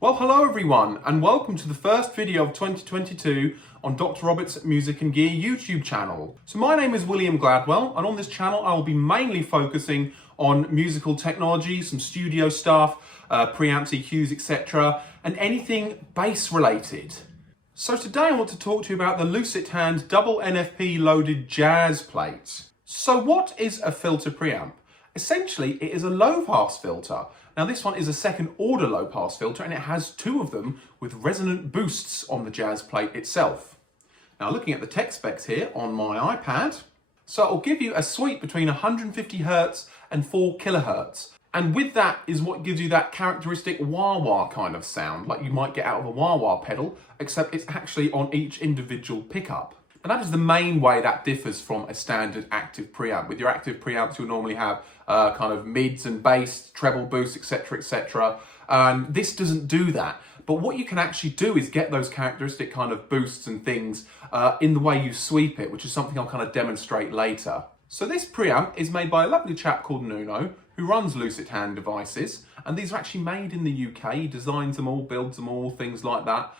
Well, hello everyone, and welcome to the first video of 2022 on Dr. Robert's Music and Gear YouTube channel. So my name is William Gladwell, and on this channel I will be mainly focusing on musical technology, some studio stuff, preamps, EQs, etc., and anything bass related. So today I want to talk to you about the Lusithand double NFP loaded jazz plate. So what is a filter preamp? Essentially, it is a low-pass filter. Now this one is a second order low-pass filter, and it has two of them with resonant boosts on the jazz plate itself. Now looking at the tech specs here on my iPad, so it'll give you a sweep between 150 Hz and 4 kHz. And with that is what gives you that characteristic wah-wah kind of sound, like you might get out of a wah-wah pedal, except it's actually on each individual pickup. And that is the main way that differs from a standard active preamp. With your active preamps, you'll normally have kind of mids and bass, treble boosts, etc., etc. This doesn't do that. But what you can actually do is get those characteristic kind of boosts and things in the way you sweep it, which is something I'll kind of demonstrate later. So this preamp is made by a lovely chap called Nuno, who runs Lusithand devices. And these are actually made in the UK. He designs them all, builds them all, things like that,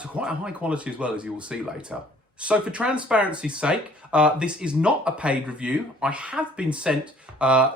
to quite a high quality as well, as you will see later. So for transparency's sake, this is not a paid review. I have been sent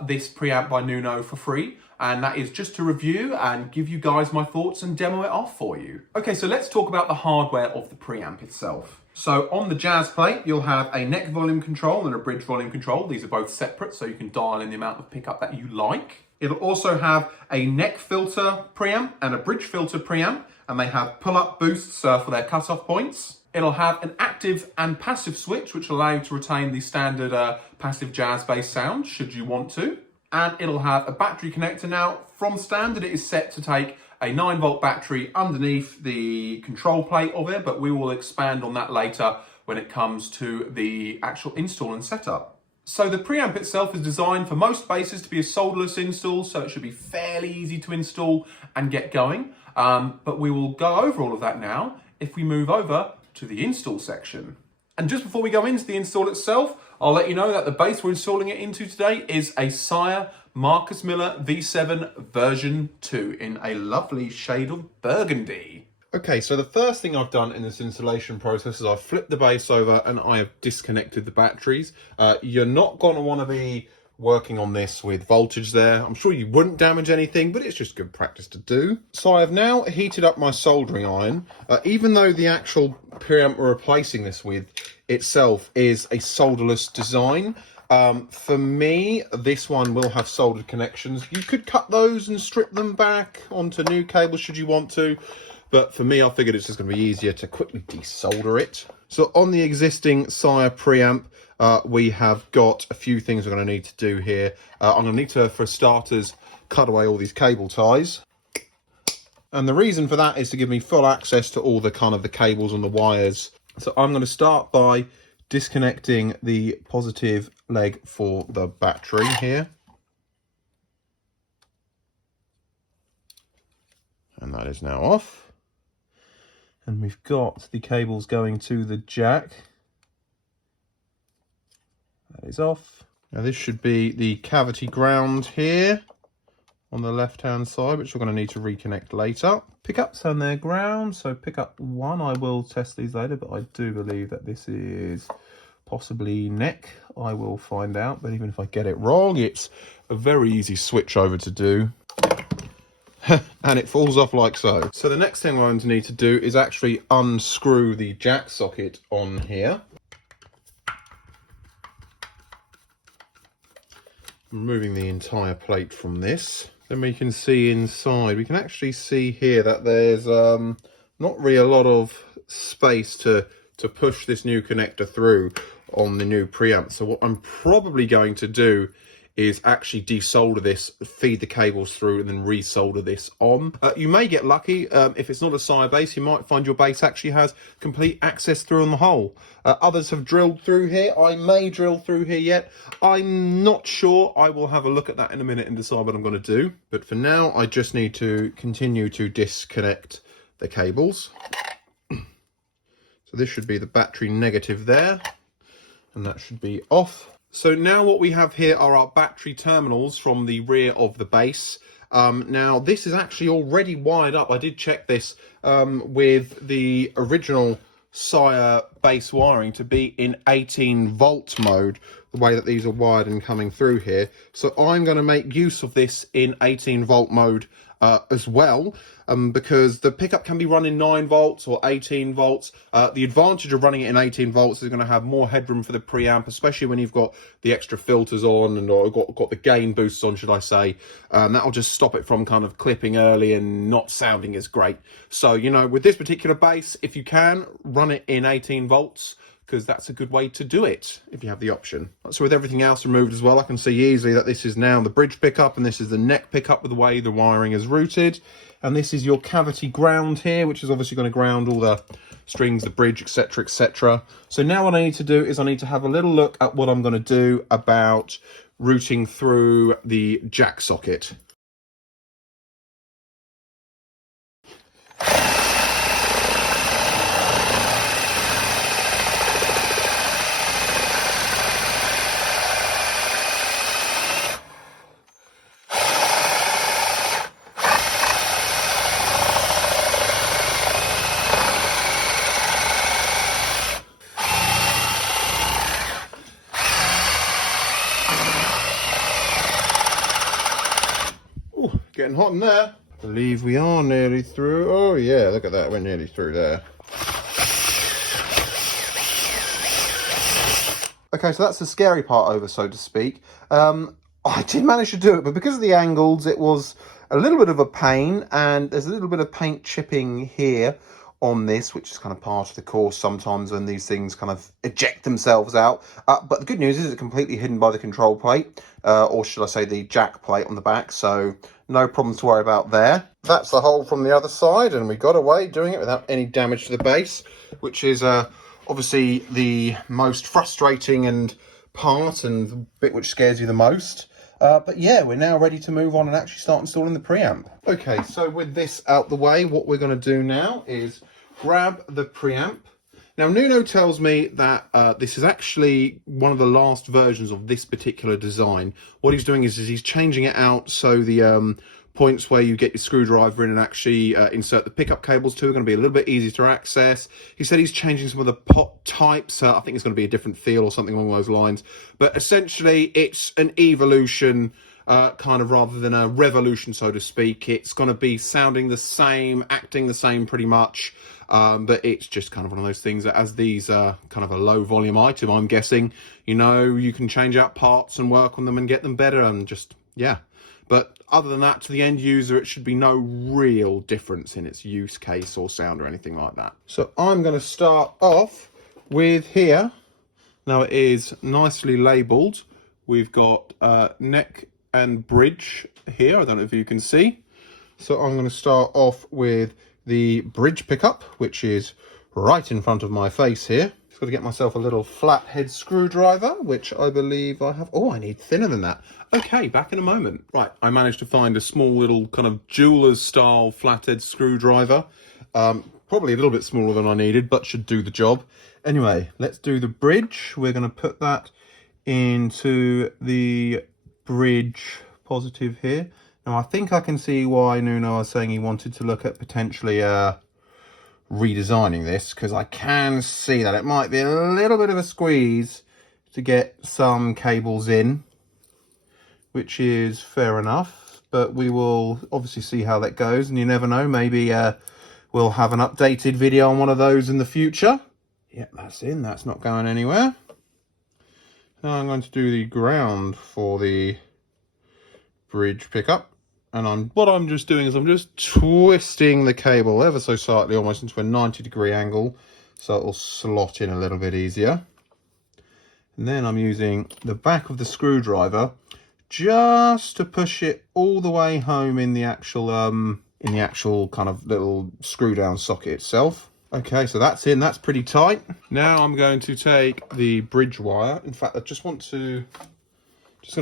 this preamp by Nuno for free, and that is just to review and give you guys my thoughts and demo it off for you. Okay, so let's talk about the hardware of the preamp itself. So on the jazz plate, you'll have a neck volume control and a bridge volume control. These are both separate, so you can dial in the amount of pickup that you like. It'll also have a neck filter preamp and a bridge filter preamp, and they have pull-up boosts for their cutoff points. It'll have an active and passive switch, which will allow you to retain the standard passive jazz bass sound, should you want to. And it'll have a battery connector. Now, from standard, it is set to take a 9-volt battery underneath the control plate of it, but we will expand on that later when it comes to the actual install and setup. So the preamp itself is designed for most basses to be a solderless install, so it should be fairly easy to install and get going. But we will go over all of that now if we move over to the install section. And just before we go into the install itself, I'll let you know that the bass we're installing it into today is a Sire Marcus Miller V7 version 2 in a lovely shade of burgundy. Okay, so the first thing I've done in this installation process is I've flipped the bass over and I have disconnected the batteries. You're not going to want to be working on this with voltage there. I'm sure you wouldn't damage anything, but it's just good practice to do. So I've now heated up my soldering iron. Even though the actual preamp we're replacing this with itself is a solderless design, for me, this one will have soldered connections. You could cut those and strip them back onto new cables should you want to. But for me, I figured it's just going to be easier to quickly desolder it. So on the existing Sire preamp, we have got a few things we're going to need to do here. I'm going to need to, for starters, cut away all these cable ties. And the reason for that is to give me full access to all the the cables and the wires. So I'm going to start by disconnecting the positive leg for the battery here. And that is now off. And we've got the cables going to the jack. That is off. Now this should be the cavity ground here on the left hand side, which we're going to need to reconnect later. Pickups and their ground. So pickup 1, I will test these later, but I do believe that this is possibly neck. I will find out, but even if I get it wrong, it's a very easy switch over to do. And it falls off like so. So the next thing we're going to need to do is actually unscrew the jack socket on here. Removing the entire plate from this. Then we can see inside, we can actually see here that there's not really a lot of space to push this new connector through on the new preamp. So what I'm probably going to do is actually desolder this, feed the cables through, and then resolder this on. You may get lucky. If it's not a Sire bass, you might find your bass actually has complete access through on the hole. Others have drilled through here. I may drill through here yet. I'm not sure. I will have a look at that in a minute and decide what I'm going to do. But for now, I just need to continue to disconnect the cables. So this should be the battery negative there, and that should be off. So now what we have here are our battery terminals from the rear of the bass. Now this is actually already wired up. I did check this with the original Sire bass wiring to be in 18 volt mode, the way that these are wired and coming through here. So I'm going to make use of this in 18 volt mode as well, because the pickup can be run in 9 volts or 18 volts. The advantage of running it in 18 volts is going to have more headroom for the preamp, especially when you've got the extra filters on and or got the gain boosts on, should I say. That'll just stop it from kind of clipping early and not sounding as great. So, you know, with this particular bass, if you can, run it in 18 volts, because that's a good way to do it if you have the option. So with everything else removed as well, I can see easily that this is now the bridge pickup and this is the neck pickup with the way the wiring is routed. And this is your cavity ground here, which is obviously going to ground all the strings, the bridge, etc, etc. So now what I need to do is I need to have a little look at what I'm going to do about routing through the jack socket. Getting hot in there. I believe we are nearly through. Oh yeah, look at that, we're nearly through there. Okay, so that's the scary part over, so to speak. I did manage to do it, but because of the angles, it was a little bit of a pain, and there's a little bit of paint chipping here on this, which is kind of part of the course sometimes when these things kind of eject themselves out. But the good news is it's completely hidden by the control plate, or should I say the jack plate on the back, so no problems to worry about there. That's the hole from the other side, and we got away doing it without any damage to the bass, which is obviously the most frustrating and part and the bit which scares you the most. But yeah, we're now ready to move on and actually start installing the preamp. Okay, so with this out the way, what we're going to do now is grab the preamp. Now, Nuno tells me that this is actually one of the last versions of this particular design. What he's doing is he's changing it out so the points where you get your screwdriver in and actually insert the pickup cables to are going to be a little bit easier to access. He said he's changing some of the pot types. I think it's going to be a different feel or something along those lines. But essentially, it's an evolution kind of rather than a revolution, so to speak. It's going to be sounding the same, acting the same pretty much. But it's just kind of one of those things that as these are kind of a low volume item, I'm guessing, you know, you can change out parts and work on them and get them better and just, yeah. But other than that, to the end user, it should be no real difference in its use case or sound or anything like that. So I'm going to start off with here. Now it is nicely labelled. We've got neck and bridge here. I don't know if you can see. So I'm going to start off with the bridge pickup, which is right in front of my face here. Just got to get myself a little flathead screwdriver, which I believe I have. Oh, I need thinner than that. Okay, back in a moment. Right, I managed to find a small little kind of jeweler's style flathead screwdriver. Probably a little bit smaller than I needed, but should do the job. Anyway, let's do the bridge. We're going to put that into the bridge positive here. Now, I think I can see why Nuno was saying he wanted to look at potentially redesigning this, because I can see that it might be a little bit of a squeeze to get some cables in, which is fair enough, but we will obviously see how that goes, and you never know, maybe we'll have an updated video on one of those in the future. Yep, that's in, that's not going anywhere. Now I'm going to do the ground for the bridge pickup. And what I'm just doing is I'm just twisting the cable ever so slightly, almost into a 90-degree angle, so it'll slot in a little bit easier. And then I'm using the back of the screwdriver just to push it all the way home in the actual kind of little screw down socket itself. Okay, so that's in, that's pretty tight. Now I'm going to take the bridge wire. In fact, I just going to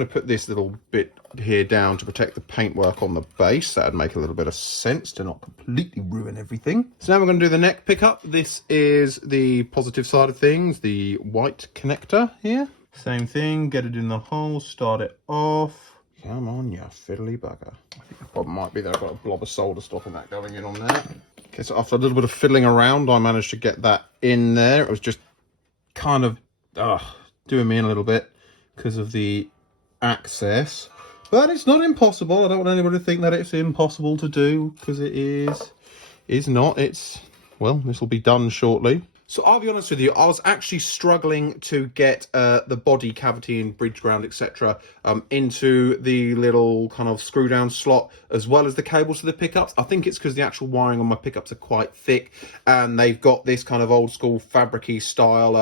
put this little bit here down to protect the paintwork on the base. That'd make a little bit of sense to not completely ruin everything. So now we're going to do the neck pickup. This is the positive side of things, the white connector here. Same thing, get it in the hole, start it off. Come on, you fiddly bugger. I think the problem might be that I've got a blob of solder stopping that going in on there. Okay, so after a little bit of fiddling around, I managed to get that in there. It was just kind of doing me in a little bit because of the access. But it's not impossible. I don't want anybody to think that it's impossible to do, because it is not. It's, well, this will be done shortly. So I'll be honest with you, I was actually struggling to get the body cavity and bridge ground, etc. Into the little kind of screw down slot, as well as the cables to the pickups. I think it's because the actual wiring on my pickups are quite thick, and they've got this kind of old school fabric-y style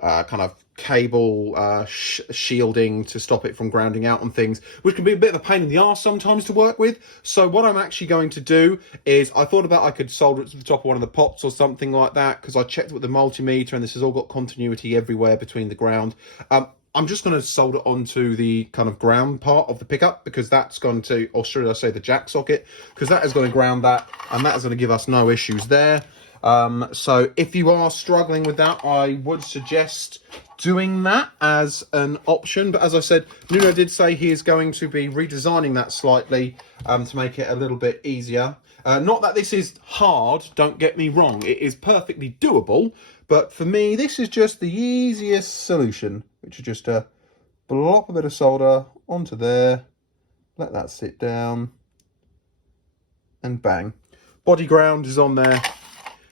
kind of cable shielding to stop it from grounding out on things, which can be a bit of a pain in the arse sometimes to work with. So what I'm actually going to do is, I thought about I could solder it to the top of one of the pots or something like that, because I checked with the multimeter and this has all got continuity everywhere between the ground. I'm just going to solder onto the kind of ground part of the pickup, because that's going to, or should I say the jack socket, because that is going to ground that, and that is going to give us no issues there. So if you are struggling with that, I would suggest doing that as an option. But as I said, Nuno did say he is going to be redesigning that slightly to make it a little bit easier. Not that this is hard, don't get me wrong, it is perfectly doable, but for me this is just the easiest solution, which is just to blop a bit of solder onto there, let that sit down, and bang. Body ground is on there.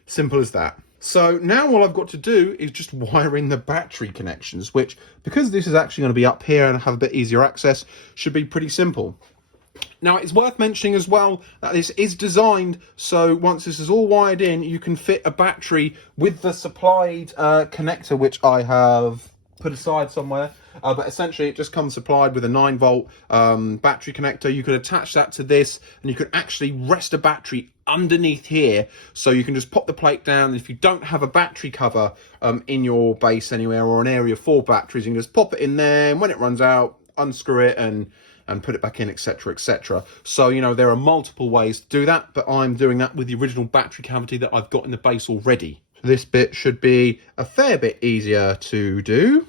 Simple as that. So now all I've got to do is just wire in the battery connections, which, because this is actually going to be up here and have a bit easier access, should be pretty simple. Now, it's worth mentioning as well that this is designed so once this is all wired in, you can fit a battery with the supplied connector, which I have put aside somewhere. But essentially it just comes supplied with a 9-volt battery connector. You could attach that to this, and you could actually rest a battery underneath here, so you can just pop the plate down, and if you don't have a battery cover in your base anywhere, or an area for batteries, you can just pop it in there, and when it runs out, unscrew it and put it back in, etc, etc. So, you know, there are multiple ways to do that, but I'm doing that with the original battery cavity that I've got in the base already. So this bit should be a fair bit easier to do.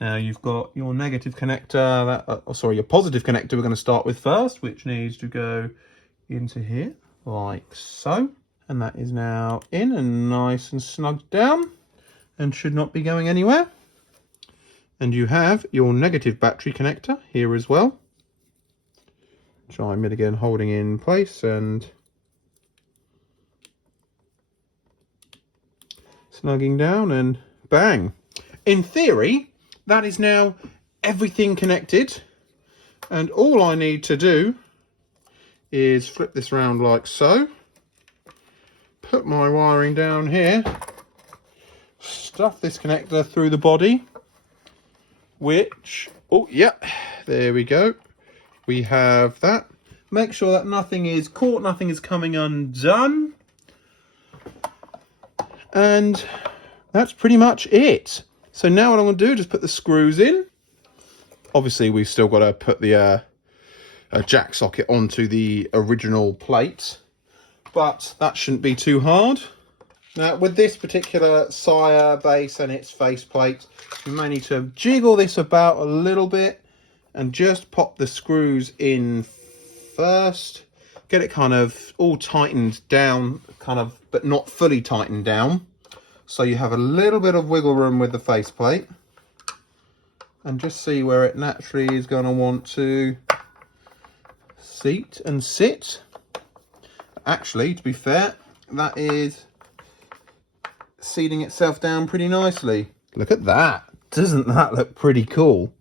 Now you've got your negative connector, your positive connector we're going to start with first, which needs to go into here, like so. And that is now in and nice and snug down, and should not be going anywhere. And you have your negative battery connector here as well, which I'm again holding in place and snugging down, and bang. In theory, that is now everything connected, and all I need to do is flip this round like so, put my wiring down here, stuff this connector through the body, which, oh yeah, there we go, we have that. Make sure that nothing is caught, nothing is coming undone, and that's pretty much it. So now what I'm going to do is just put the screws in. Obviously we've still got to put the jack socket onto the original plate, but that shouldn't be too hard. Now with this particular sire base and its faceplate, you may need to jiggle this about a little bit and just pop the screws in first. Get it kind of all tightened down, kind of, but not fully tightened down. So you have a little bit of wiggle room with the faceplate, and just see where it naturally is going to want to seat and sit. Actually, to be fair, that is seating itself down pretty nicely. Look at that. Doesn't that look pretty cool?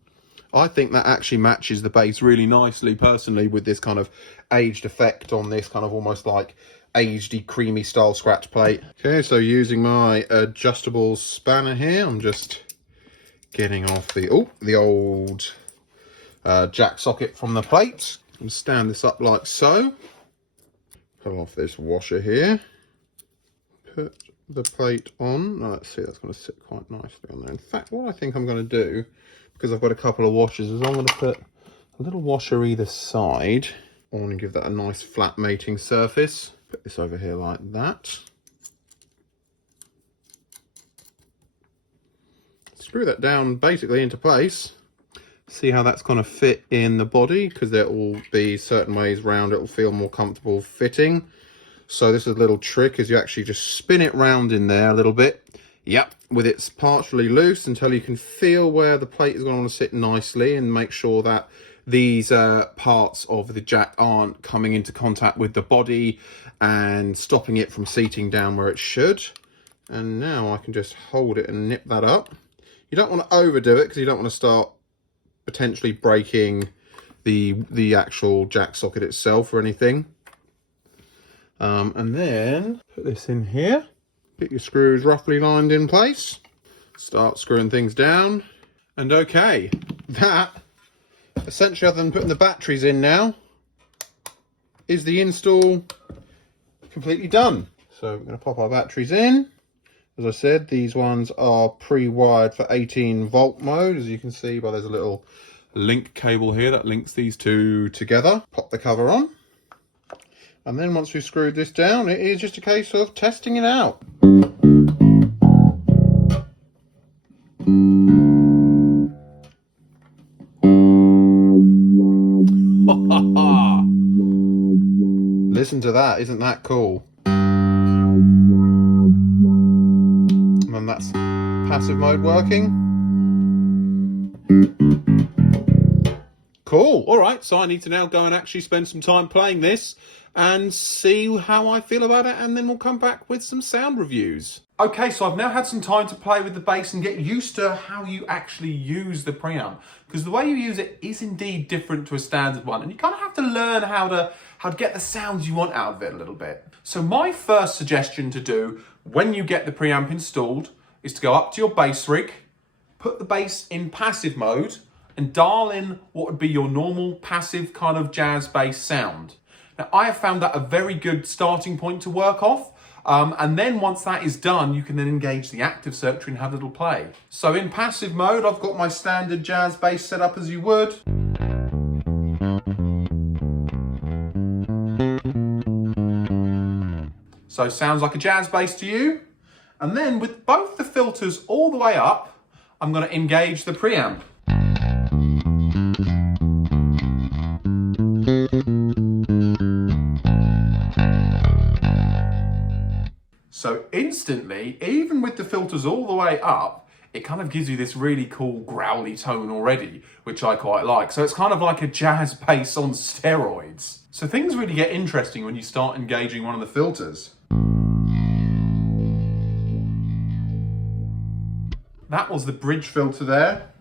I think that actually matches the base really nicely, personally, with this kind of aged effect on this kind of almost like agedy, creamy style scratch plate. Okay, so using my adjustable spanner here, I'm just getting off the old jack socket from the plate, and stand this up like so. Pull off this washer here, put the plate on. Now let's see, that's going to sit quite nicely on there. In fact, what I think I'm going to do, because I've got a couple of washers, is I'm going to put a little washer either side. I want to give that a nice flat mating surface. Put this over here like that. Let's screw that down basically into place. See how that's going to fit in the body, because there will be certain ways round it will feel more comfortable fitting. So this is a little trick, is you actually just spin it round in there a little bit. Yep, with it partially loose until you can feel where the plate is going to sit nicely, and make sure that these parts of the jack aren't coming into contact with the body and stopping it from seating down where it should. And now I can just hold it and nip that up. You don't want to overdo it, because you don't want to start potentially breaking the actual jack socket itself or anything. And then put this in here, get your screws roughly lined in place, start screwing things down, and okay, that essentially, other than putting the batteries in now, is the install completely done. So we're going to pop our batteries in. As I said, these ones are pre-wired for 18-volt mode, as you can see by there's a little link cable here that links these two together. Pop the cover on, and then once we've screwed this down, it is just a case of testing it out. Listen to that, isn't that cool? And that's passive mode working. Cool. All right, so I need to now go and actually spend some time playing this and see how I feel about it, and then we'll come back with some sound reviews. Okay, so I've now had some time to play with the bass and get used to how you actually use the preamp, because the way you use it is indeed different to a standard one, and you kind of have to learn how to get the sounds you want out of it a little bit. So my first suggestion to do when you get the preamp installed is to go up to your bass rig, put the bass in passive mode, and dial in what would be your normal passive kind of jazz bass sound. Now, I have found that a very good starting point to work off. And then once that is done, you can then engage the active circuitry and have a little play. So in passive mode, I've got my standard jazz bass set up as you would. So sounds like a jazz bass to you. And then with both the filters all the way up, I'm going to engage the preamp. So instantly, even with the filters all the way up, it kind of gives you this really cool growly tone already, which I quite like. So it's kind of like a jazz bass on steroids. So things really get interesting when you start engaging one of the filters. That was the bridge filter there.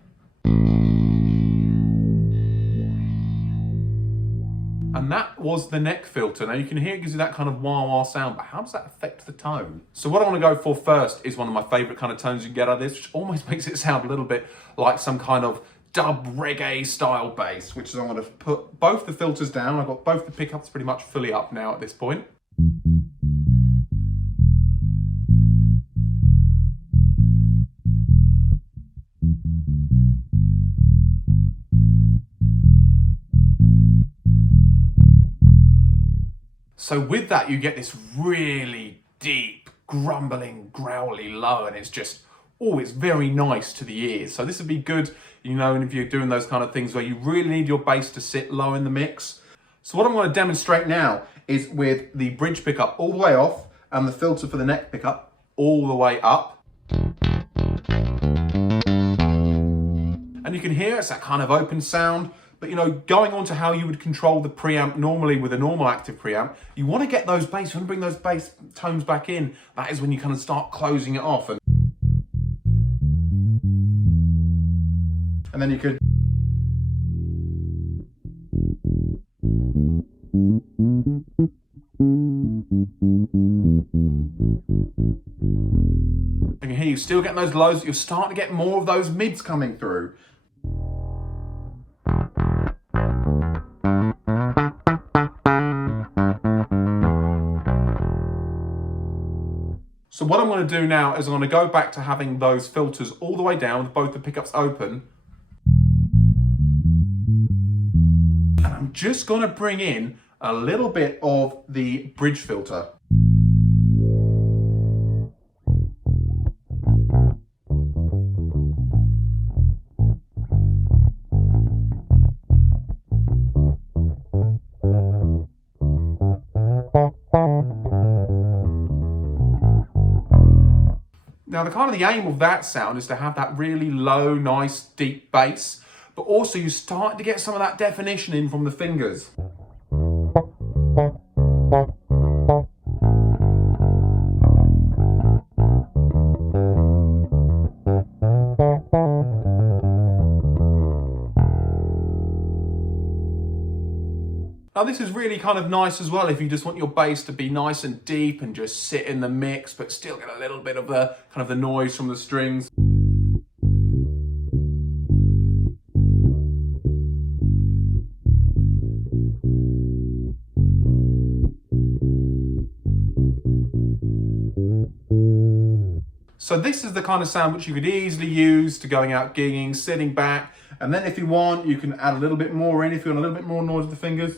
And that was the neck filter. Now you can hear it gives you that kind of wah-wah sound, but how does that affect the tone? So what I want to go for first is one of my favorite kind of tones you can get out of this, which almost makes it sound a little bit like some kind of dub reggae style bass, which is I'm going to put both the filters down. I've got both the pickups pretty much fully up now at this point. So with that, you get this really deep, grumbling, growly low, and it's just, oh, it's very nice to the ears. So this would be good, you know, and if you're doing those kind of things where you really need your bass to sit low in the mix. So what I'm going to demonstrate now is with the bridge pickup all the way off and the filter for the neck pickup all the way up. And you can hear it's that kind of open sound. But, you know, going on to how you would control the preamp normally with a normal active preamp, you want to get those bass, you want to bring those bass tones back in. That is when you kind of start closing it off. And then you could... You can hear you still getting those lows, you're starting to get more of those mids coming through. So what I'm going to do now is I'm going to go back to having those filters all the way down with both the pickups open. And I'm just going to bring in a little bit of the bridge filter. Now the aim of that sound is to have that really low, nice, deep bass, but also you start to get some of that definition in from the fingers. Now this is really kind of nice as well if you just want your bass to be nice and deep and just sit in the mix, but still get a little bit of the kind of the noise from the strings. So this is the kind of sound which you could easily use to going out gigging, sitting back, and then if you want, you can add a little bit more in if you want a little bit more noise with the fingers.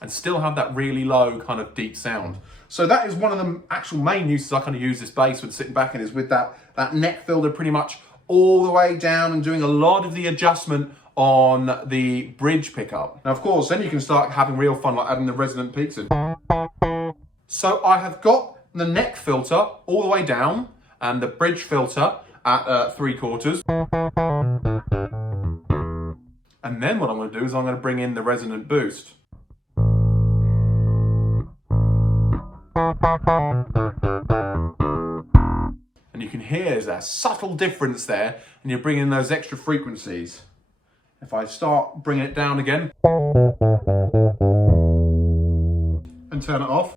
And still have that really low kind of deep sound. So that is one of the actual main uses I kind of use this bass with, sitting back, and is with that neck filter pretty much all the way down and doing a lot of the adjustment on the bridge pickup. Now of course then you can start having real fun, like adding the resonant peaks in. So I have got the neck filter all the way down and the bridge filter at 3/4. And then what I'm going to do is I'm going to bring in the resonant boost. And you can hear there's a subtle difference there, and you're bringing in those extra frequencies. If I start bringing it down again and turn it off.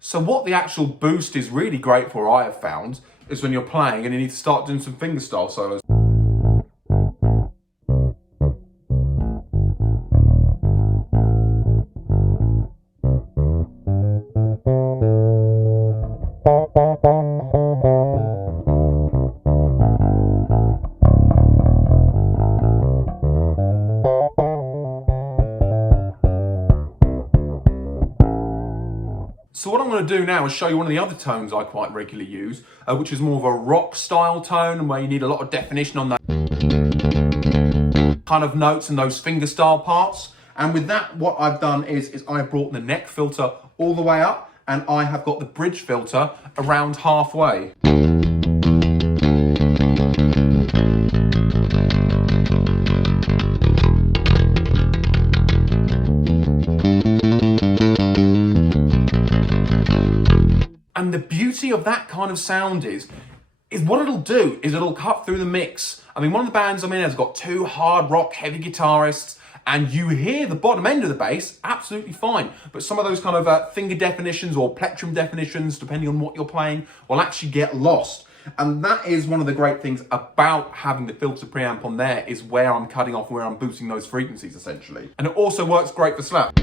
So what the actual boost is really great for, I have found, is when you're playing and you need to start doing some fingerstyle solos. So what I'm going to do now is show you one of the other tones I quite regularly use, which is more of a rock style tone, where you need a lot of definition on that kind of notes and those fingerstyle parts. And with that, what I've done is I brought the neck filter all the way up, and I have got the bridge filter around halfway. And the beauty of that kind of sound is what it'll do is it'll cut through the mix. I mean, one of the bands I'm in has got 2 hard rock heavy guitarists, and you hear the bottom end of the bass absolutely fine. But some of those kind of finger definitions or plectrum definitions, depending on what you're playing, will actually get lost. And that is one of the great things about having the filter preamp on there, is where I'm cutting off, where I'm boosting those frequencies essentially. And it also works great for slap.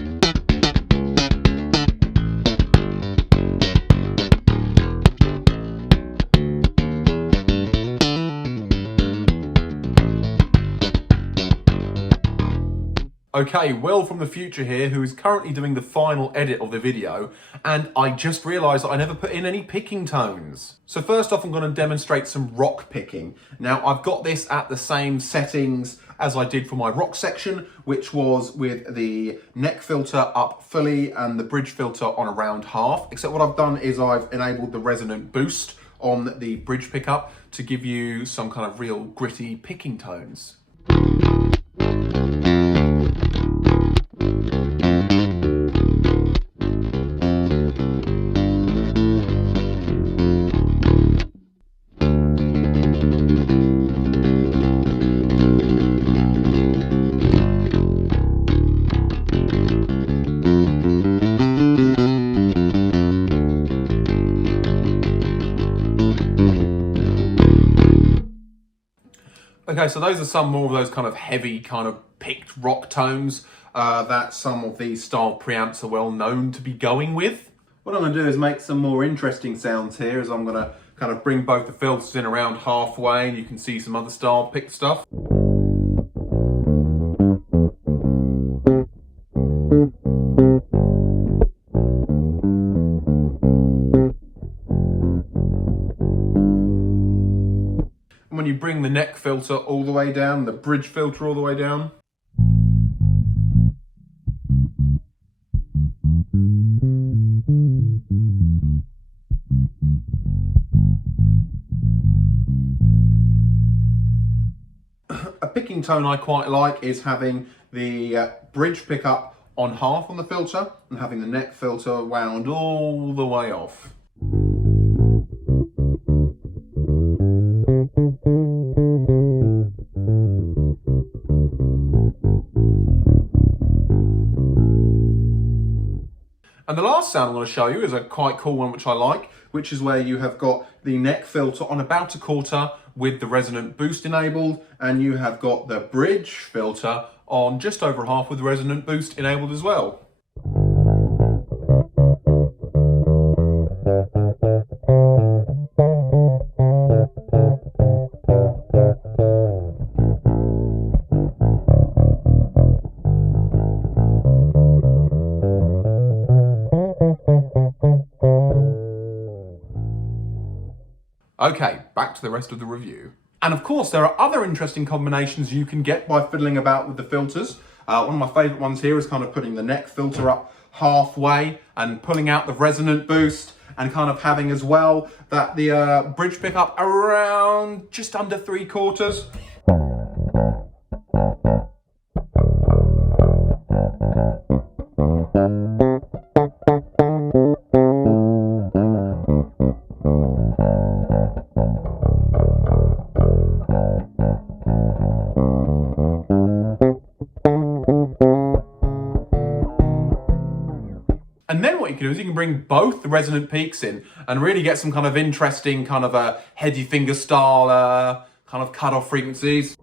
Okay, Will from the future here, who is currently doing the final edit of the video, and I just realised that I never put in any picking tones. So first off, I'm going to demonstrate some rock picking. Now, I've got this at the same settings as I did for my rock section, which was with the neck filter up fully and the bridge filter on around half, except what I've done is I've enabled the resonant boost on the bridge pickup to give you some kind of real gritty picking tones. Okay, so those are some more of those kind of heavy, kind of picked rock tones that some of these style preamps are well known to be going with. What I'm going to do is make some more interesting sounds here, as I'm going to kind of bring both the filters in around halfway, and you can see some other style picked stuff. When when you bring the neck filter all the way down, the bridge filter all the way down. A picking tone I quite like is having the bridge pickup on half on the filter and having the neck filter wound all the way off. And the last sound I'm going to show you is a quite cool one which I like, which is where you have got the neck filter on about a quarter with the resonant boost enabled, and you have got the bridge filter on just over half with the resonant boost enabled as well. Okay, back to the rest of the review. And of course, there are other interesting combinations you can get by fiddling about with the filters. One of my favourite ones here is kind of putting the neck filter up halfway and pulling out the resonant boost, and kind of having as well that the bridge pickup around just under 3/4. And then what you can do is you can bring both the resonant peaks in and really get some kind of interesting kind of a heady finger style kind of cut-off frequencies.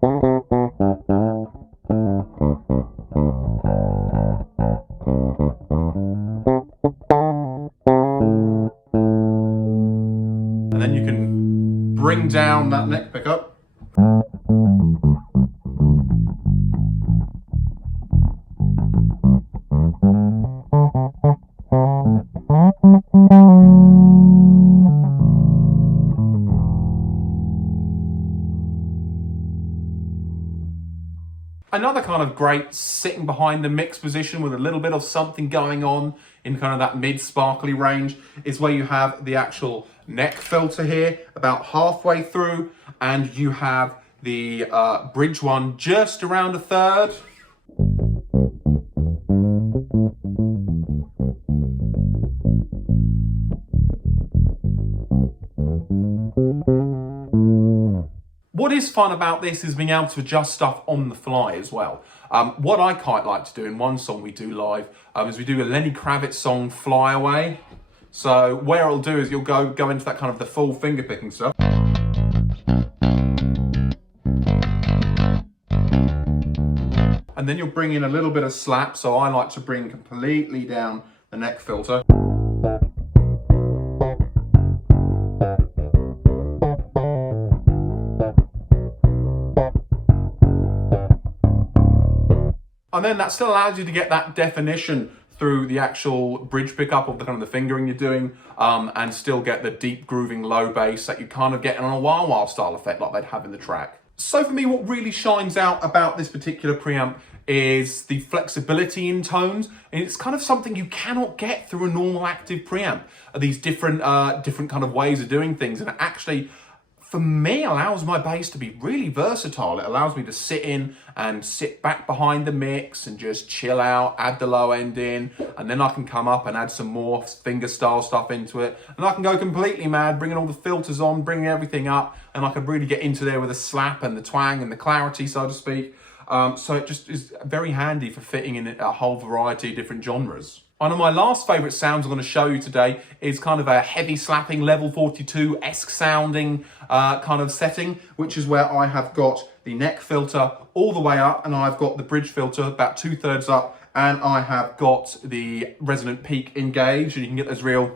And then you can bring down that neck pickup. Another kind of great sitting behind the mix position with a little bit of something going on in kind of that mid-sparkly range is where you have the actual neck filter here about halfway through, and you have the bridge one just around 1/3. What is fun about this is being able to adjust stuff on the fly as well. What I quite like to do in one song we do live is we do a Lenny Kravitz song, Fly Away. So where it'll do is you'll go into that kind of the full finger picking stuff. And then you'll bring in a little bit of slap, so I like to bring completely down the neck filter. And then that still allows you to get that definition through the actual bridge pickup of the kind of the fingering you're doing, and still get the deep grooving low bass that you kind of get in a wah wah style effect like they'd have in the track. So for me, what really shines out about this particular preamp is the flexibility in tones, and it's kind of something you cannot get through a normal active preamp. These different kind of ways of doing things, and it actually, for me, allows my bass to be really versatile. It allows me to sit in and sit back behind the mix and just chill out, add the low end in, and then I can come up and add some more finger style stuff into it. And I can go completely mad, bringing all the filters on, bringing everything up, and I can really get into there with the slap and the twang and the clarity, so to speak. So it just is very handy for fitting in a whole variety of different genres. One of my last favourite sounds I'm going to show you today is kind of a heavy slapping level 42-esque sounding kind of setting, which is where I have got the neck filter all the way up, and I've got the bridge filter about 2/3 up, and I have got the resonant peak engaged, and you can get those real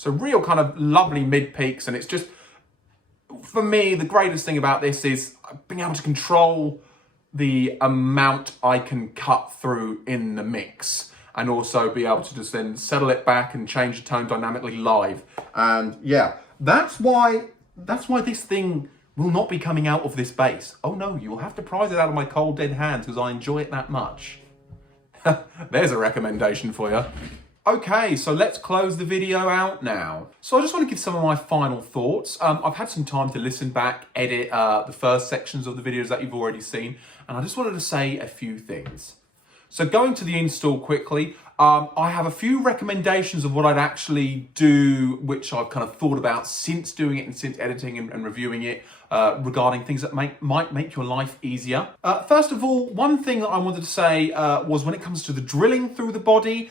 So real kind of lovely mid peaks, and it's just, for me, the greatest thing about this is being able to control the amount I can cut through in the mix, and also be able to just then settle it back and change the tone dynamically live. And yeah, that's why this thing will not be coming out of this bass. Oh no, you will have to prize it out of my cold dead hands because I enjoy it that much. There's a recommendation for you. Okay, so let's close the video out now. So I just want to give some of my final thoughts. I've had some time to listen back, edit the first sections of the videos that you've already seen, and I just wanted to say a few things. So going to the install quickly, I have a few recommendations of what I'd actually do, which I've kind of thought about since doing it and since editing and reviewing it, regarding things that might make your life easier. First of all, one thing that I wanted to say was when it comes to the drilling through the body,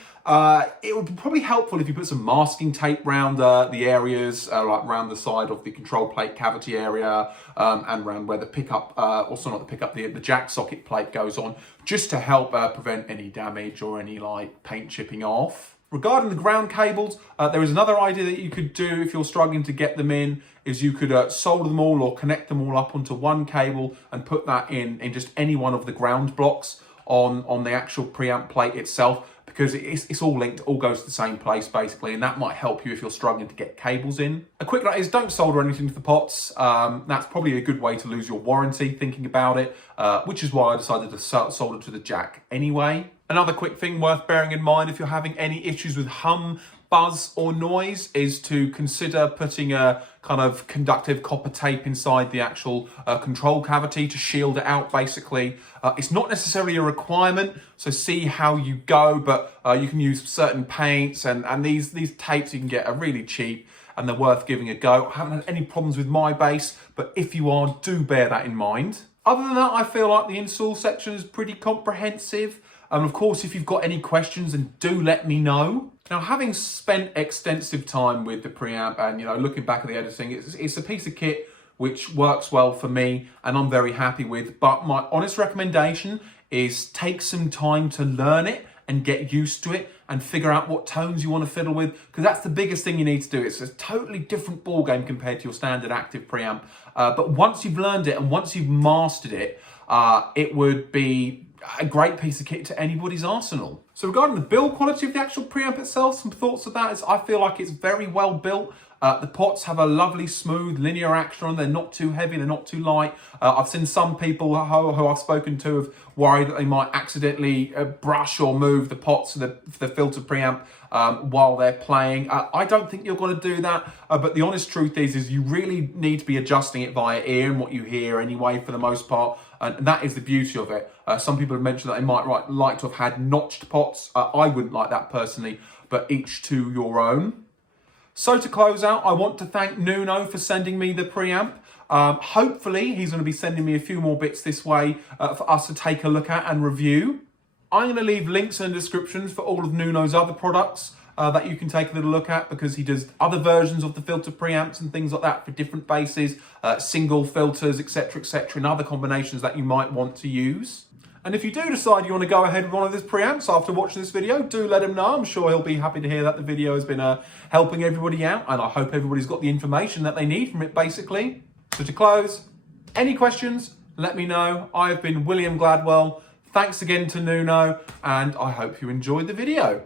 it would be probably helpful if you put some masking tape around the areas, like around the side of the control plate cavity area, and around where the pickup, also not the pickup, the jack socket plate goes on, just to help prevent any damage or any like paint chipping off. Regarding the ground cables, there is another idea that you could do if you're struggling to get them in, is you could solder them all or connect them all up onto one cable and put that in just any one of the ground blocks on the actual preamp plate itself, because it's all linked, all goes to the same place basically, and that might help you if you're struggling to get cables in. A quick note is don't solder anything to the pots. That's probably a good way to lose your warranty thinking about it, which is why I decided to solder to the jack anyway. Another quick thing worth bearing in mind if you're having any issues with hum, buzz or noise is to consider putting a kind of conductive copper tape inside the actual control cavity to shield it out basically. It's not necessarily a requirement, so see how you go, but you can use certain paints and these tapes you can get are really cheap and they're worth giving a go. I haven't had any problems with my bass, but if you are, do bear that in mind. Other than that, I feel like the install section is pretty comprehensive. And of course, if you've got any questions, then do let me know. Now, having spent extensive time with the preamp and, looking back at the editing, it's a piece of kit which works well for me and I'm very happy with. But my honest recommendation is take some time to learn it and get used to it and figure out what tones you want to fiddle with, because that's the biggest thing you need to do. It's a totally different ball game compared to your standard active preamp. But once you've learned it and once you've mastered it, it would be a great piece of kit to anybody's arsenal. So regarding the build quality of the actual preamp itself, some thoughts of that is I feel like it's very well built. The pots have a lovely smooth linear action on. They're not too heavy, they're not too light. I've seen some people who I've spoken to have worried that they might accidentally brush or move the pots for the filter preamp while they're playing. I don't think you're going to do that, but the honest truth is you really need to be adjusting it via ear and what you hear anyway for the most part. And that is the beauty of it. Some people have mentioned that they might like to have had notched pots. I wouldn't like that personally, but each to your own. So to close out, I want to thank Nuno for sending me the preamp. Hopefully he's going to be sending me a few more bits this way for us to take a look at and review. I'm going to leave links in the descriptions for all of Nuno's other products that you can take a little look at, because he does other versions of the filter preamps and things like that for different basses, single filters, etc, and other combinations that you might want to use. And if you do decide you want to go ahead with one of his preamps after watching this video, do let him know. I'm sure he'll be happy to hear that the video has been helping everybody out, and I hope everybody's got the information that they need from it basically. So to close, any questions, let me know. I have been William Gladwell. Thanks again to Nuno, and I hope you enjoyed the video.